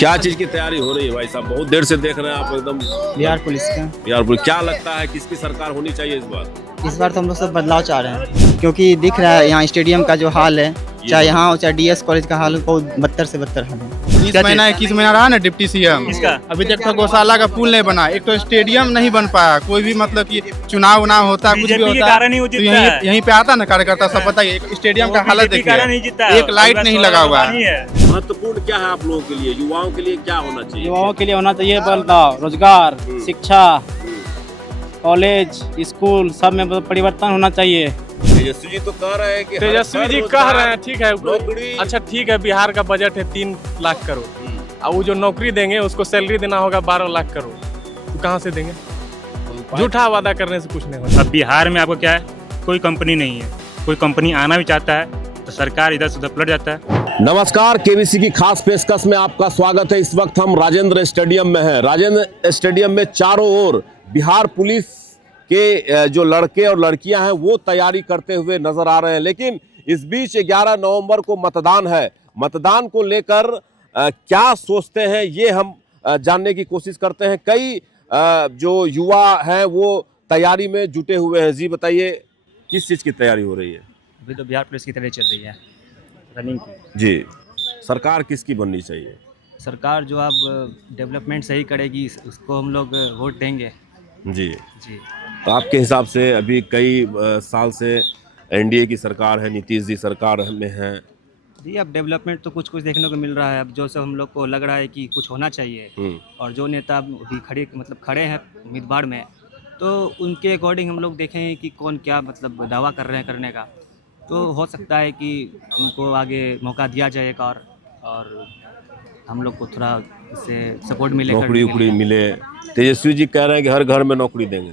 क्या चीज की तैयारी हो रही है भाई साहब? बहुत देर से देख रहे हैं आप एकदम। बिहार पुलिस का। बिहार पुलिस, क्या लगता है किसकी सरकार होनी चाहिए इस बार? तो हम लोग सब बदलाव चाह रहे हैं, क्योंकि दिख रहा है यहाँ स्टेडियम का जो हाल है, चाहे यहाँ हो चाहे डीएस कॉलेज का हाल, बहुत बदतर से बदतर हाल है। 21 महीना रहा ना डिप्टी सीएम, अभी तक तो गौशाला का पुल नहीं बना, एक तो स्टेडियम नहीं बन पाया। कोई भी मतलब कि चुनाव उनाव होता कुछ भी होता तो यहीं पे आता ना कार्यकर्ता सब। बताइए स्टेडियम का हालत देखिए, एक लाइट नहीं लगा हुआ है। महत्वपूर्ण क्या है आप लोगों के लिए, युवाओं के लिए क्या होना चाहिए? युवाओं के लिए होना चाहिए बदलाव, रोजगार, शिक्षा, कॉलेज, स्कूल सब में परिवर्तन होना चाहिए। तेजस्वी जी तो कह रहे हैं कि तेजस्वी जी कह रहे हैं, ठीक है, नौकरी। अच्छा ठीक है, बिहार का बजट है 3 लाख करोड़, और वो जो नौकरी देंगे उसको सैलरी देना होगा 12 लाख करोड़, तो कहाँ से देंगे? झूठा वादा करने से कुछ नहीं होता। अब बिहार में आपको क्या है, कोई कंपनी नहीं है, कोई कंपनी आना भी चाहता है तो सरकार इधर से उधर पलट जाता है। नमस्कार, केबीसी की खास पेशकश में आपका स्वागत है। इस वक्त हम राजेंद्र स्टेडियम में हैं। राजेंद्र स्टेडियम में चारों ओर बिहार पुलिस के जो लड़के और लड़कियां हैं वो तैयारी करते हुए नजर आ रहे हैं, लेकिन इस बीच 11 नवंबर को मतदान है। मतदान को लेकर क्या सोचते हैं ये हम जानने की कोशिश करते हैं। कई जो युवा हैं वो तैयारी में जुटे हुए हैं। जी बताइए, किस चीज़ की तैयारी हो रही है? अभी तो बिहार पुलिस की तैयारी चल रही है, रनिंग की। जी, सरकार किसकी बननी चाहिए? सरकार जो अब डेवलपमेंट सही करेगी उसको हम लोग वोट देंगे। जी जी, तो आपके हिसाब से अभी कई साल से एनडीए की सरकार है, नीतीश जी सरकार में है। जी अब डेवलपमेंट तो कुछ कुछ देखने को मिल रहा है। अब जो सब हम लोग को लग रहा है कि कुछ होना चाहिए, और जो नेता अभी खड़े हैं उम्मीदवार में, तो उनके अकॉर्डिंग हम लोग देखें कि कौन क्या मतलब दावा कर रहे हैं करने का, तो हो सकता है कि उनको आगे मौका दिया जाए एक और हम लोग को थोड़ा इससे सपोर्ट मिले, नौकरी उकड़ी मिले। तेजस्वी जी कह रहे हैं कि हर घर में नौकरी देंगे।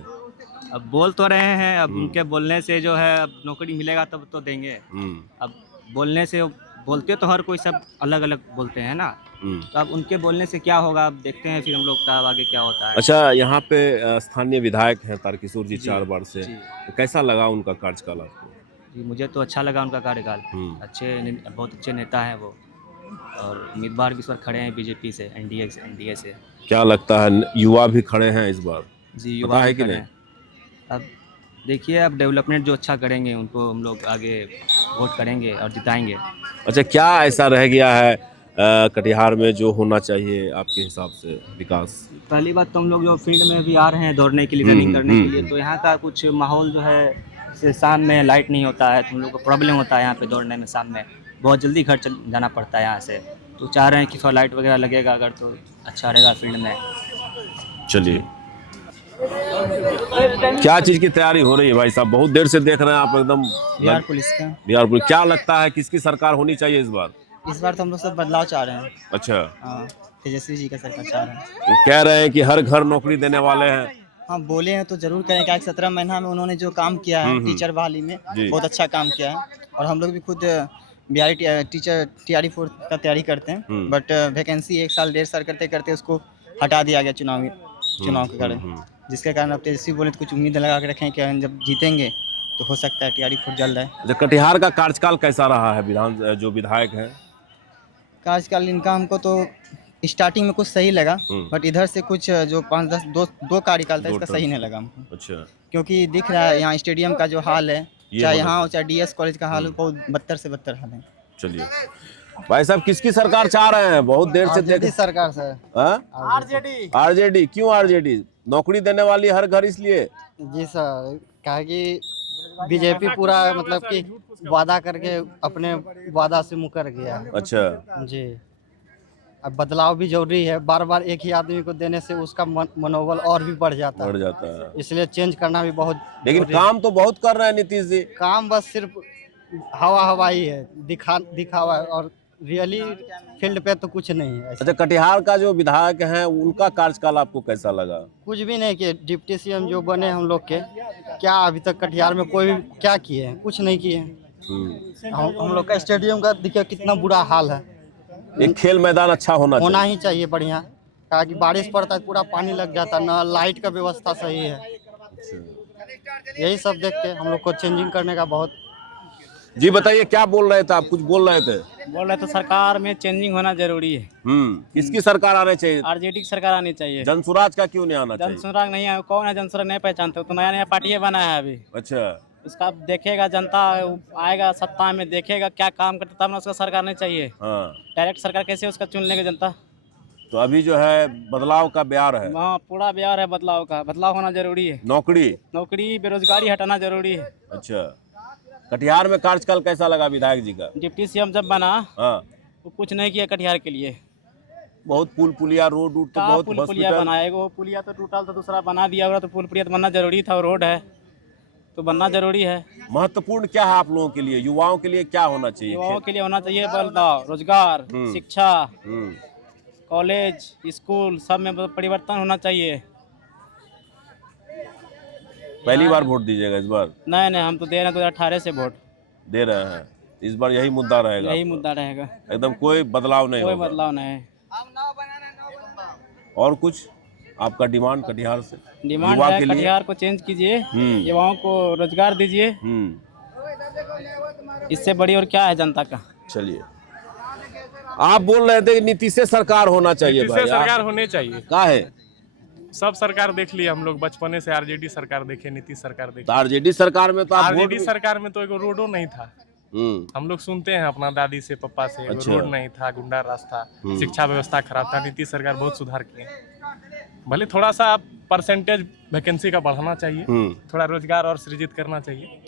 अब बोल तो रहे हैं, अब उनके बोलने से जो है अब नौकरी मिलेगा तब तो देंगे। अब बोलने से बोलते तो हर कोई सब अलग अलग बोलते हैं ना, तो अब उनके बोलने से क्या होगा, अब देखते हैं फिर हम लोग का आगे क्या होता है। अच्छा, यहाँ पे स्थानीय विधायक हैं तारकिशोर जी 4 बार से, तो कैसा लगा उनका कार्यकाल आपको? जी मुझे तो अच्छा लगा उनका कार्यकाल। बहुत अच्छे नेता हैं वो, और उम्मीदवार भी इस बार खड़े हैं बीजेपी से, एनडीए से। क्या लगता है युवा भी खड़े हैं इस बार? जी युवा है कि नहीं? अब देखिए, अब डेवलपमेंट जो अच्छा करेंगे उनको हम लोग आगे वोट करेंगे और जिताएंगे। अच्छा, क्या ऐसा रह गया है कटिहार में जो होना चाहिए आपके हिसाब से विकास? पहली बात तो हम लोग जो फील्ड में भी आ रहे हैं दौड़ने के लिए, रनिंग करने के लिए, तो यहाँ का कुछ माहौल जो है, जैसे शाम में लाइट नहीं होता है तो हम लोग को प्रॉब्लम होता है यहाँ पे दौड़ने में। शाम में बहुत जल्दी घर जाना पड़ता है यहाँ से, तो चाह रहे हैं कि थोड़ा लाइट वगैरह लगेगा अगर तो अच्छा रहेगा फील्ड में। चलिए, क्या चीज़ की तैयारी हो रही है भाई साहब? बहुत देर से देख रहे हैं आप एकदम। बिहार पुलिस का। बिहार पुलिस, क्या लगता है किसकी सरकार होनी चाहिए इस बार? तो हम लोग सब बदलाव चाह रहे हैं। अच्छा, तेजस्वी जी का सरकार चाह रहे हैं। वो कह रहे हैं कि हर घर नौकरी देने वाले हैं। हाँ, बोले हैं तो जरूर करें, क्या 17 महीना में उन्होंने जो काम किया है टीचर बहाली में, बहुत अच्छा काम किया है। और हम लोग भी खुद बिहारी टीचर TRE 4 का तैयारी करते हैं, बट वैकेंसी 1 साल 1.5 साल करते करते उसको हटा दिया गया चुनाव के कारण, जिसके कारण अब तेजस्वी बोले तो कुछ उम्मीद लगा के रखें कि जब जीतेंगे तो हो सकता है TRE 4 जल्द है। अच्छा, कटिहार का कार्यकाल कैसा रहा है? जो विधायक हैं, कार्यकाल इनका हमको तो स्टार्टिंग में कुछ सही लगा, बट इधर से कुछ जो 5-10 दो कार्यकाल था इसका सही नहीं लगा हमको। अच्छा, क्योंकि दिख रहा है यहाँ स्टेडियम का जो हाल है, चाहे यहाँ हो चाहे डीएस कॉलेज का हाल, बहुत बदतर से बदतर हाल है। चलिए भाई साहब, किसकी सरकार चाह रहे हैं? बहुत देर से देख। सरकार सर, आरजेडी। क्यों आरजेडी? नौकरी देने वाली हर घर इसलिए? जी सर, कहा कि बीजेपी पूरा मतलब कि वादा करके अपने वादा से मुकर गया। अच्छा जी, अब बदलाव भी जरूरी है। बार बार एक ही आदमी को देने से उसका मनोबल और भी बढ़ जाता है, इसलिए चेंज करना भी बहुत। लेकिन काम तो बहुत कर रहे हैं नीतीश जी। काम बस सिर्फ हवा ही है, दिखावा है, और रियली फील्ड पे तो कुछ नहीं है। अच्छा, कटिहार का जो विधायक हैं उनका कार्यकाल आपको कैसा लगा? कुछ भी नहीं किए। डिप्टी सीएम जो बने हम लोग के, क्या अभी तक कटिहार में कोई भी क्या किए हैं? कुछ नहीं किए हैं। हम लोग का स्टेडियम का देखिए कितना बुरा हाल है। एक खेल मैदान अच्छा होना ही चाहिए बढ़िया, कहा कि बारिश पड़ता है पूरा पानी लग जाता है, ना लाइट का व्यवस्था सही है। यही सब देख के हम लोग को चेंजिंग करने का बहुत जी बताइए, क्या बोल रहे थे आप? कुछ बोल रहे थे। बोल रहे तो सरकार में चेंजिंग होना जरूरी है। किसकी सरकार आनी चाहिए? आरजेडी की सरकार आनी चाहिए। जनसुराज का क्यों नहीं आना चाहिए? जनसुराग नहीं है, कौन है जनसुराग नहीं पहचानते, तो नया नया पार्टी बना है अभी। अच्छा, उसका देखेगा जनता, आएगा सत्ता में, देखेगा क्या काम करता, तब ना उसका सरकार नहीं चाहिए। हाँ, डायरेक्ट सरकार कैसे उसका चुन लेंगे जनता? तो अभी जो है बदलाव का ब्यार है। वहाँ पूरा बिहार है बदलाव का, बदलाव होना जरूरी है। नौकरी बेरोजगारी हटाना जरूरी है। अच्छा, कटिहार में कार्यकाल कैसा लगा विधायक जी का? डिप्टी सीएम जब बना हाँ, वो कुछ नहीं किया कटिहार के लिए। बहुत पुल पुलिया रोड तो कहाँ बहुत पुल पुलिया हॉस्पिटल। बनाया? वो पुलिया तो टूटल, तो दूसरा बना दिया होगा, तो पुल पुलिया तो बनना जरूरी था। रोड है तो बनना जरूरी है। महत्वपूर्ण क्या है आप लोगों के लिए, युवाओं के लिए क्या होना चाहिए? युवाओं के लिए होना चाहिए बदलाव, रोजगार, शिक्षा, हम्म, कॉलेज, स्कूल सब में परिवर्तन होना चाहिए। पहली बार वोट दीजिएगा इस बार? नहीं नहीं, हम तो दे रहे हैं 2018 से वोट दे रहे हैं। इस बार यही मुद्दा रहेगा? यही मुद्दा रहेगा, एकदम कोई बदलाव नहीं कोई होगा? बदलाव नहीं है। और कुछ आपका डिमांड कटिहार से? डिमांड युवा है के लिए? कटिहार को चेंज कीजिए, युवाओं को रोजगार दीजिए, इससे बड़ी और क्या है जनता का। चलिए, आप बोल रहे थे कि नीतीश से सरकार होना चाहिए। नीतीश भाई से सरकार होने चाहिए। क्या है? सब सरकार देख लिया हम लोग, बचपने से आरजेडी सरकार देखे, नीतीश सरकार देखे। तो आरजेडी सरकार में तो आप वोट आरजेडी सरकार में तो एगो रोडो नहीं था। हम लोग सुनते हैं अपना दादी से पप्पा से, अच्छा। रोड नहीं था, गुंडा रास्ता, शिक्षा व्यवस्था खराब था। नीतीश सरकार बहुत सुधार किए। भले थोड़ा सा परसेंटेज वैकेंसी का बढ़ाना चाहिए, थोड़ा रोजगार और सृजित करना चाहिए,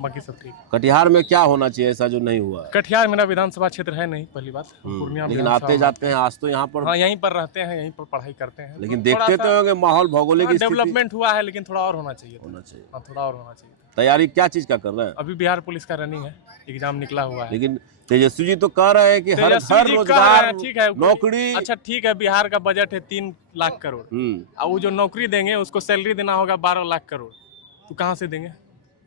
बाकी सब ठीक। कटिहार में क्या होना चाहिए ऐसा जो नहीं हुआ? कटिहार मेरा विधानसभा क्षेत्र है नहीं, पहली बात। पूर्णिया लेकिन विधानसभा आते जाते हैं, आज तो यहाँ पर। हाँ, यहीं पर रहते हैं, यहीं पर पढ़ाई करते हैं। लेकिन देखते तो होंगे माहौल, भौगोलिक स्थिति डेवलपमेंट हुआ है, लेकिन थोड़ा और होना चाहिए। होना चाहिए। हाँ, थोड़ा और होना चाहिए। तैयारी क्या चीज का कर रहे हैं? अभी बिहार पुलिस का रनिंग है, एग्जाम निकला हुआ है। लेकिन तेजस्वी जी तो कह रहे हैं कि हर तेजस्वी घर जी कह रोजगार, रहे हैं, ठीक है, नौकरी। अच्छा ठीक है, बिहार का बजट है 3 लाख करोड़, और वो जो नौकरी देंगे उसको सैलरी देना होगा 12 लाख करोड़, तो कहाँ से देंगे?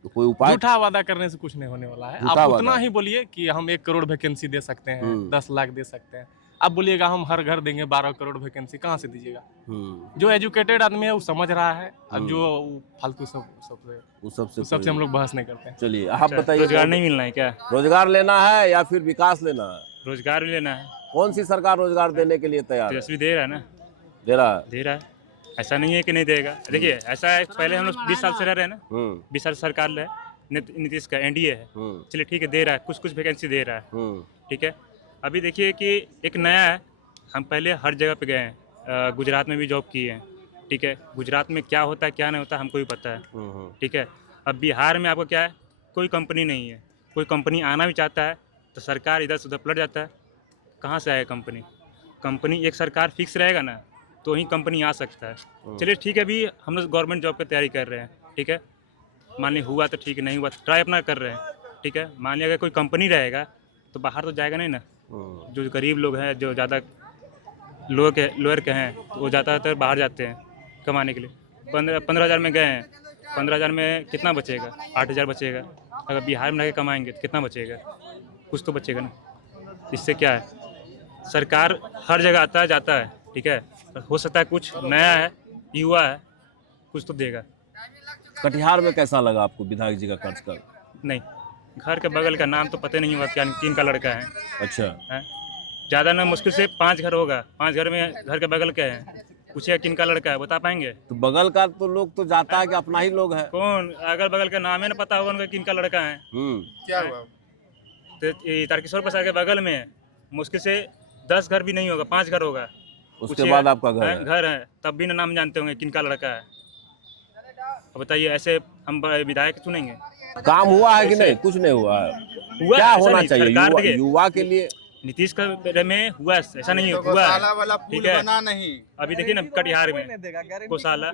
तो कोई उपाय? झूठा वादा करने से कुछ नहीं होने वाला है। आप उतना ही बोलिए कि हम 1 करोड़ वैकेंसी दे सकते हैं, 10 लाख दे सकते हैं। आप बोलिएगा हम हर घर देंगे 12 करोड़ वैकेंसी, कहाँ से दीजिएगा? जो एजुकेटेड आदमी है वो समझ रहा है, अब जो फालतू सबसे हम लोग बहस नहीं करते हैं। चलिए, आप बताइए। रोजगार नहीं मिलना है क्या? रोजगार लेना है या फिर विकास लेना है? रोजगार भी लेना है। कौन सी सरकार रोजगार देने के लिए तैयार है? तेजस्वी दे रहा है ना, दे रहा है। दे रहा है, ऐसा नहीं है कि नहीं देगा। देखिए ऐसा है, पहले हम लोग 20 साल से रह रहे हैं ना, 20 साल सरकार है, नीतीश का एनडीए है। चलिए ठीक है, दे रहा है, कुछ वैकेंसी दे रहा है, ठीक है। अभी देखिए कि एक नया है, हम पहले हर जगह पे गए हैं, गुजरात में भी जॉब किए हैं, ठीक है। गुजरात में क्या होता है क्या नहीं होता हमको भी पता है, ठीक है। अब बिहार में आपको क्या है, कोई कंपनी नहीं है, कोई कंपनी आना भी चाहता है तो सरकार इधर से उधर पलट जाता है। कहाँ से आएगा कंपनी? कंपनी एक सरकार फिक्स रहेगा ना तो ही कंपनी आ सकता है। चलिए ठीक है, अभी हम लोग गवर्नमेंट जॉब की तैयारी कर रहे हैं, ठीक है। मान ली हुआ तो ठीक है, नहीं हुआ तो ट्राई अपना कर रहे हैं, ठीक है। मान लिया अगर कोई कंपनी रहेगा तो बाहर तो जाएगा नहीं ना। जो गरीब लोग हैं, जो ज़्यादा लोअर के हैं, तो वो ज़्यादातर बाहर जाते हैं कमाने के लिए। 15,000 में गए हैं, 15,000 में कितना बचेगा? 8,000 बचेगा। अगर बिहार में रह के कमाएंगे तो कितना बचेगा? कुछ तो बचेगा ना। इससे क्या है, सरकार हर जगह आता है जाता है, ठीक है। हो सकता है कुछ नया है, युवा है, कुछ तो देगा। कटिहार में कैसा लगा आपको विधायक जी का कार्यकाल? नहीं, घर के बगल का नाम तो पता नहीं हुआ क्या किन का लड़का है। अच्छा है, ज़्यादा ना मुश्किल से 5 घर होगा, 5 घर में घर के बगल के हैं, पूछिए किन का लड़का है, बता पाएंगे? तो बगल का तो लोग तो जाता है कि अपना ही लोग है। कौन? अगल बगल का नाम है ना पता होगा उनका किन का लड़का है। क्या हुआ? तो तारकेश्वर प्रसाद के बगल में मुश्किल से 10 घर भी नहीं होगा, 5 घर होगा। उसके बाद आपका घर है। घर है, तब भी ना नाम जानते होंगे किन का लड़का है। अब बताइए, ऐसे हम विधायक चुनेंगे? काम हुआ है कि नहीं? कुछ नहीं हुआ है। क्या होना चाहिए युवा के लिए? नीतीश का में हुआ, ऐसा नहीं हुआ वाला है, पुल ठीक है। बना नहीं। अभी देखिए ना कटिहार में गौशाला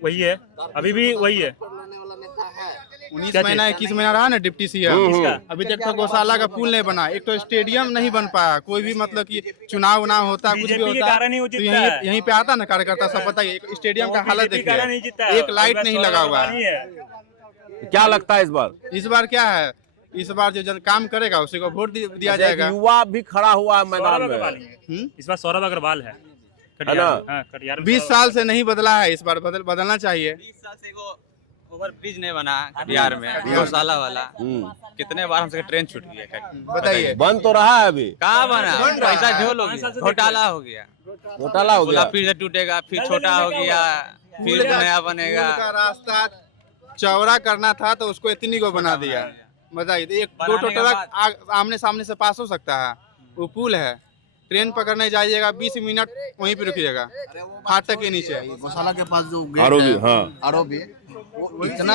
वही है, अभी भी वही है। 19 महीना 21 महीना रहा ना डिप्टी सीएम, अभी तक तो गौशाला का पुल नहीं बना, एक तो स्टेडियम नहीं बन पाया। कोई भी मतलब कि चुनाव उनाव होता, कुछ भी होता तो यहीं पे आता ना कार्यकर्ता सब। बताइए स्टेडियम का हालत देखिए, एक लाइट नहीं लगा हुआ है। क्या लगता है इस बार? इस बार क्या है, इस बार जो जन काम करेगा उसी को वोट दिया जाएगा। युवा भी खड़ा हुआ है मैदान में। इस बार सौरभ अग्रवाल है ना? कटिहार में 20 साल से नहीं बदला है, इस बार बदलना चाहिए। 20 साल से ओवर ब्रिज नहीं बना बिहार में, गौशाला वाला। कितने बार हमसे ट्रेन छूट गई है, बताइए। बन तो रहा है अभी, कहाँ बना? पैसा ढोल हो गया, घोटाला हो गया, घोटाला हो गया। फिर से टूटेगा, फिर छोटा हो गया, फिर नया बनेगा। पुल का रास्ता चौड़ा करना था तो उसको इतनी को बना दिया। बताइए, एक दो ट्रक आमने सामने से पास हो सकता है? वो पुल है, ट्रेन पकड़ने जाइएगा 20 मिनट वहीं पे रुकिएगा, फाटक के नीचे। गौशाला के पास जो गेट है आरोबी, वो इतना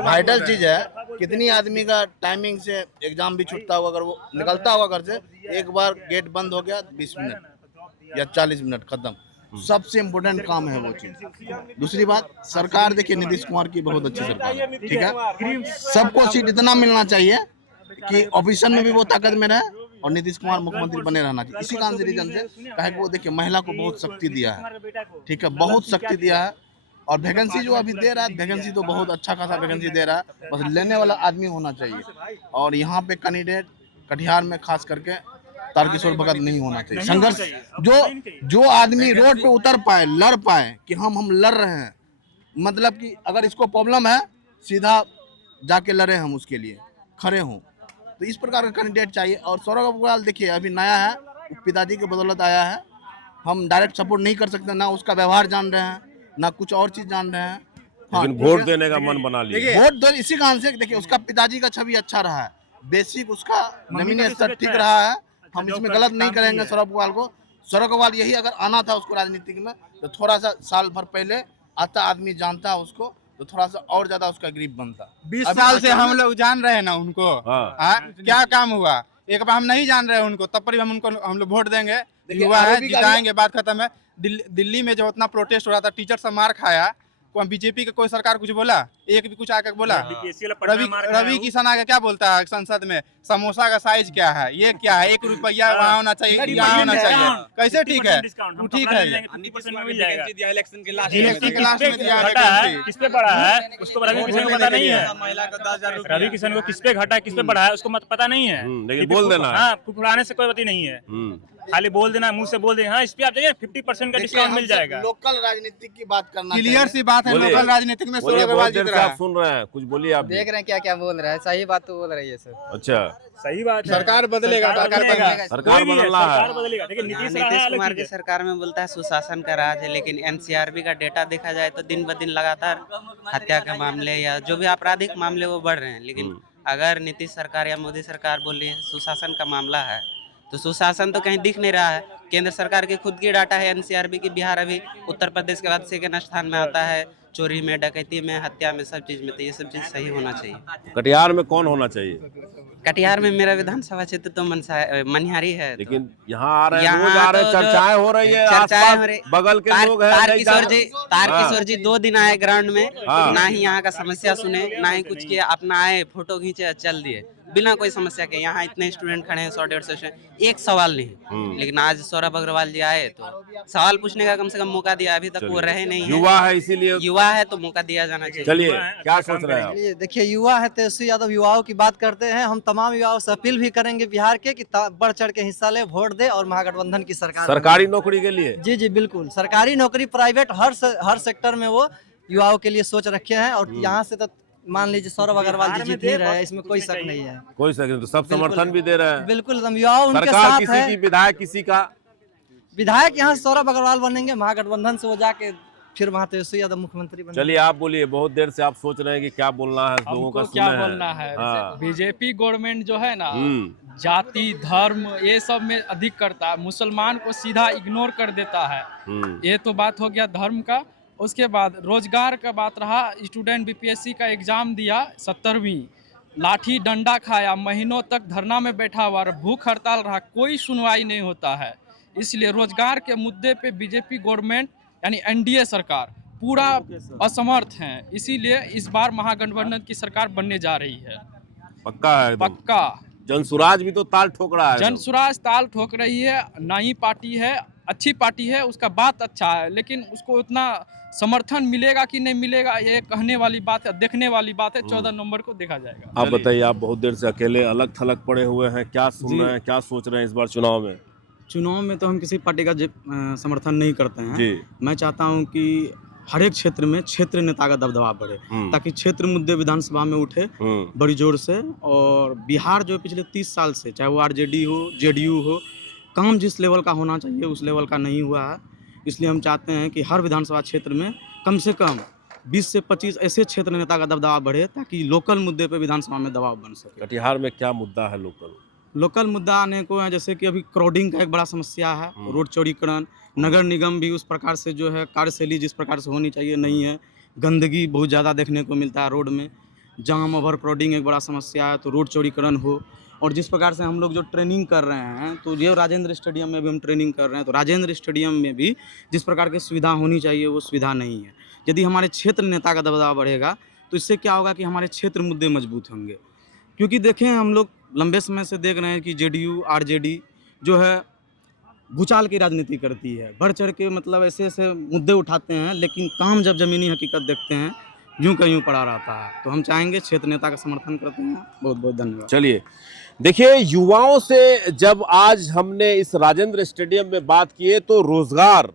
वाइटल चीज है। कितनी आदमी का टाइमिंग से एग्जाम भी छूटता होगा, अगर वो निकलता होगा घर से, एक बार गेट बंद हो गया 20 मिनट या 40 मिनट खत्म। सबसे इम्पोर्टेंट काम है वो चीज। दूसरी बात, सरकार देखिए नीतीश कुमार की बहुत अच्छी सरकार है, ठीक है। सबको सीट इतना मिलना चाहिए कि ऑफिसर में भी वो ताकत में रहे और नीतीश कुमार मुख्यमंत्री बने रहना चाहिए। इसी कारण से रीजन से कहे वो देखिए महिला को बहुत शक्ति दिया है, ठीक है, बहुत शक्ति दिया है। और वैकेंसी जो अभी दे रहा है, वैकेंसी तो बहुत अच्छा खासा वैकेंसी दे रहा है, बस लेने वाला आदमी होना चाहिए। और यहाँ पे कैंडिडेट कटिहार में खास करके तारकिशोर भगत नहीं होना चाहिए। संघर्ष जो आदमी रोड पे उतर पाए, लड़ पाए कि हम लड़ रहे हैं, मतलब कि अगर इसको प्रॉब्लम है सीधा जाके लड़े, हम उसके लिए खड़े हों, तो इस प्रकार का कैंडिडेट चाहिए। और सौरभ अग्रवाल देखिए अभी नया है, पिताजी की बदौलत आया है, हम डायरेक्ट सपोर्ट नहीं कर सकते, ना उसका व्यवहार जान रहे हैं ना कुछ और चीज जान रहे हैं। लेकिन वोट देने का मन बना लिया। वोट दो इसी कारण से देखिए उसका पिताजी का छवि अच्छा रहा है, बेसिक उसका जमीनी स्तर ठीक रहा है, हम इसमें गलत नहीं करेंगे सौरभ अग्रवाल को। सौरभ अग्रवाल यही अगर आना था उसको राजनीति में, तो थोड़ा सा साल भर पहले आता, आदमी जानता उसको, तो थोड़ा सा और ज्यादा उसका ग्रिप बनता। 20 साल से हम लोग जान रहे हैं ना उनको, क्या काम हुआ? एक बार हम नहीं जान रहे हैं उनको, तब पर हम लोग वोट देंगे, युवा है, जिताएंगे, बात खत्म है। दिल्ली में जो उतना प्रोटेस्ट हो रहा था, टीचर से मार खाया, बीजेपी का कोई सरकार कुछ बोला? एक भी कुछ आकर बोला? रवि किशन आके क्या बोलता है संसद में, समोसा का साइज क्या है, ये क्या है, 1 रुपया वहाँ होना चाहिए, यहाँ होना चाहिए? कैसे ठीक है? ठीक है, इलेक्शन के लास्ट में दिया है, किस पे बढ़ा है उसको रवि किशन को पता नहीं है। रवि किशन को किस पे घटा है, किस पे बढ़ा है उसको पता नहीं है, लेकिन बोल देना, हाँ, फुफड़ाने से कोई बात नहीं है, खाली बोल देना, मुंह से बोल देना, हाँ इस पे आप जाइए 50% का डिस्काउंट मिल जाएगा। लोकल राजनीति की बात करना, क्लियर सी बात है, लोकल राजनीति में सौरभ अग्रवाल जीत रहा है। आप सुन रहे हैं, कुछ बोलिए आप। देख रहे हैं क्या क्या बोल रहा है, सही बात तो बोल रही है सर। अच्छा, सही बात है, सरकार बदलेगा, सरकार बदलना है। लेकिन नीतीश कुमार की सरकार में बोलता है सुशासन का राज है, लेकिन एनसीआरबी का डेटा देखा जाए तो दिन ब दिन लगातार हत्या के मामले या जो भी आपराधिक मामले वो बढ़ रहे हैं। लेकिन अगर नीतीश सरकार या मोदी सरकार बोल रही है सुशासन का मामला है, तो सुशासन तो कहीं दिख नहीं रहा है। केंद्र सरकार की खुद की डाटा है एनसीआरबी की, बिहार अभी उत्तर प्रदेश के बाद सेकंड स्थान में आता है, चोरी में, डकैती में, हत्या में, सब चीज में। तो ये सब चीज सही होना चाहिए। कटिहार में कौन होना चाहिए? कटिहार में मेरा विधानसभा क्षेत्र तो मनिहारी है। लेकिन यहाँ आ रहे हैं, रोज आ रहे हैं, चर्चाएं हो रही है, चर्चाएं हो रही, बगल के लोग हैं, तारकिशोर जी 2 दिन आए ग्राउंड में, ना ही यहाँ का समस्या सुने, ना ही कुछ किया, अपना आए, फोटो खींचे, चल दिए बिना कोई समस्या के। यहाँ इतने स्टूडेंट खड़े हैं, 100-150 स्टूडेंट, एक सवाल नहीं। लेकिन आज सौरभ अग्रवाल जी आए तो सवाल पूछने का कम से कम मौका दिया, अभी तक वो रहे नहीं है। युवा है, इसीलिए युवा है तो मौका दिया जाना चाहिए। चलिए, क्या सोच रहे हैं आप? देखिए युवा है, तेजस्वी यादव युवाओं की बात करते हैं। हम तमाम युवाओं से अपील भी करेंगे बिहार के कि बढ़ चढ़ के हिस्सा ले, वोट दे और महागठबंधन की सरकार, सरकारी नौकरी के लिए। जी बिल्कुल, सरकारी नौकरी, प्राइवेट, हर सेक्टर में वो युवाओं के लिए सोच रखे हैं। और यहाँ से तो मान लीजिए सौरभ अग्रवाल जी जीत ही रहे हैं, इसमें कोई शक नहीं है, कोई शक नहीं। तो सब समर्थन भी दे रहे हैं, बिल्कुल युवा उनके सरकार साथ किसी है। की, विधायक किसी का, विधायक यहाँ सौरभ अग्रवाल बनेंगे, महागठबंधन से वो जाके फिर वहाँ तेजस्वी यादव मुख्यमंत्री बनेंगे। चलिए आप बोलिए, बहुत देर से आप सोच रहे हैं कि क्या बोलना है, लोगों का क्या बोलना है। बीजेपी गवर्नमेंट जो है ना, जाति धर्म ये सब में अधिक करता है, मुसलमान को सीधा इग्नोर कर देता है। ये तो बात हो गया धर्म का। उसके बाद रोजगार का बात रहा, स्टूडेंट बीपीएससी का एग्जाम दिया, 70वीं, लाठी डंडा खाया, महीनों तक धरना में बैठा हुआ, भूख हड़ताल रहा, कोई सुनवाई नहीं होता है। इसलिए रोजगार के मुद्दे पे बीजेपी गवर्नमेंट यानी एनडीए सरकार पूरा असमर्थ है। इसीलिए इस बार महागठबंधन की सरकार बनने जा रही है। पक्का है? पक्का। जनसुराज भी तो ताल ठोक रहा है। जनसुराज ताल ठोक रही है, नई पार्टी है, अच्छी पार्टी है, उसका बात अच्छा है, लेकिन उसको उतना समर्थन मिलेगा कि नहीं मिलेगा ये कहने वाली बात है, देखने वाली बात है। 14 नवंबर को देखा जाएगा। आप बताइए, आप बहुत देर से अकेले अलग थलग पड़े हुए हैं, क्या सुन रहे हैं, क्या सोच रहे हैं इस बार चुनाव में? चुनाव में तो हम किसी पार्टी का समर्थन नहीं करते हैं। जी। मैं चाहता हूं कि हर एक क्षेत्र में क्षेत्र नेता का दबदबा बढ़े, ताकि क्षेत्र मुद्दे विधानसभा में उठे बड़ी जोर से। और बिहार जो पिछले 30 साल से, चाहे वो आरजेडी हो, जेडीयू हो, काम जिस लेवल का होना चाहिए उस लेवल का नहीं हुआ है। इसलिए हम चाहते हैं कि हर विधानसभा क्षेत्र में कम से कम 20 से 25 ऐसे क्षेत्र नेता का दबदबा बढ़े, ताकि लोकल मुद्दे पे विधानसभा में दबाव बन सके। कटिहार में क्या मुद्दा है लोकल? लोकल मुद्दा आने को है, जैसे कि अभी क्राउडिंग का एक बड़ा समस्या है, रोड चौड़ीकरण, नगर निगम भी उस प्रकार से जो है कार्यशैली जिस प्रकार से होनी चाहिए नहीं है, गंदगी बहुत ज़्यादा देखने को मिलता है रोड में, जाम, ओवर क्राउडिंग एक बड़ा समस्या है, तो रोड चौड़ीकरण हो। और जिस प्रकार से हम लोग जो ट्रेनिंग कर रहे हैं, तो ये राजेंद्र स्टेडियम में भी हम ट्रेनिंग कर रहे हैं, तो राजेंद्र स्टेडियम में भी जिस प्रकार की सुविधा होनी चाहिए वो सुविधा नहीं है। यदि हमारे क्षेत्र नेता का दबदबा बढ़ेगा तो इससे क्या होगा कि हमारे क्षेत्र मुद्दे मजबूत होंगे। क्योंकि देखें, हम लोग लंबे समय से देख रहे हैं कि जेडीयू, आरजेडी जो है भूचाल की राजनीति करती है, बढ़ चढ़ के मतलब ऐसे ऐसे मुद्दे उठाते हैं, लेकिन काम जब ज़मीनी हकीकत देखते हैं यूं का यूं पड़ा रहता है। तो हम चाहेंगे क्षेत्र नेता का समर्थन करते हैं। बहुत बहुत धन्यवाद। चलिए देखिए, युवाओं से जब आज हमने इस राजेंद्र स्टेडियम में बात की है तो रोजगार,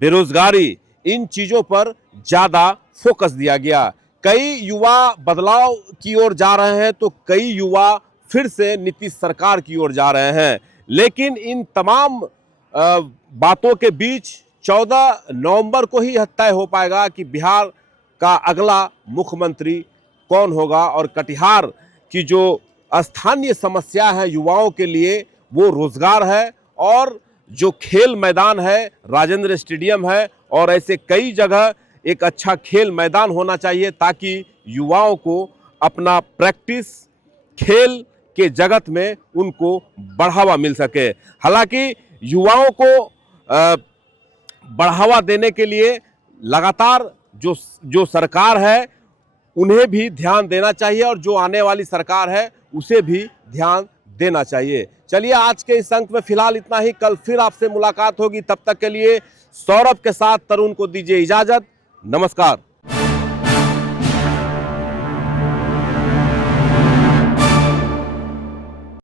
बेरोजगारी, इन चीज़ों पर ज़्यादा फोकस दिया गया। कई युवा बदलाव की ओर जा रहे हैं तो कई युवा फिर से नीतीश सरकार की ओर जा रहे हैं। लेकिन इन तमाम बातों के बीच 14 नवंबर को ही तय हो पाएगा कि बिहार का अगला मुख्यमंत्री कौन होगा। और कटिहार की जो स्थानीय समस्या है युवाओं के लिए वो रोजगार है, और जो खेल मैदान है राजेंद्र स्टेडियम है, और ऐसे कई जगह एक अच्छा खेल मैदान होना चाहिए ताकि युवाओं को अपना प्रैक्टिस खेल के जगत में उनको बढ़ावा मिल सके। हालांकि युवाओं को बढ़ावा देने के लिए लगातार जो सरकार है उन्हें भी ध्यान देना चाहिए, और जो आने वाली सरकार है उसे भी ध्यान देना चाहिए। चलिए, आज के इस अंक में फिलहाल इतना ही। कल फिर आपसे मुलाकात होगी, तब तक के लिए सौरभ के साथ तरुण को दीजिए इजाजत। नमस्कार।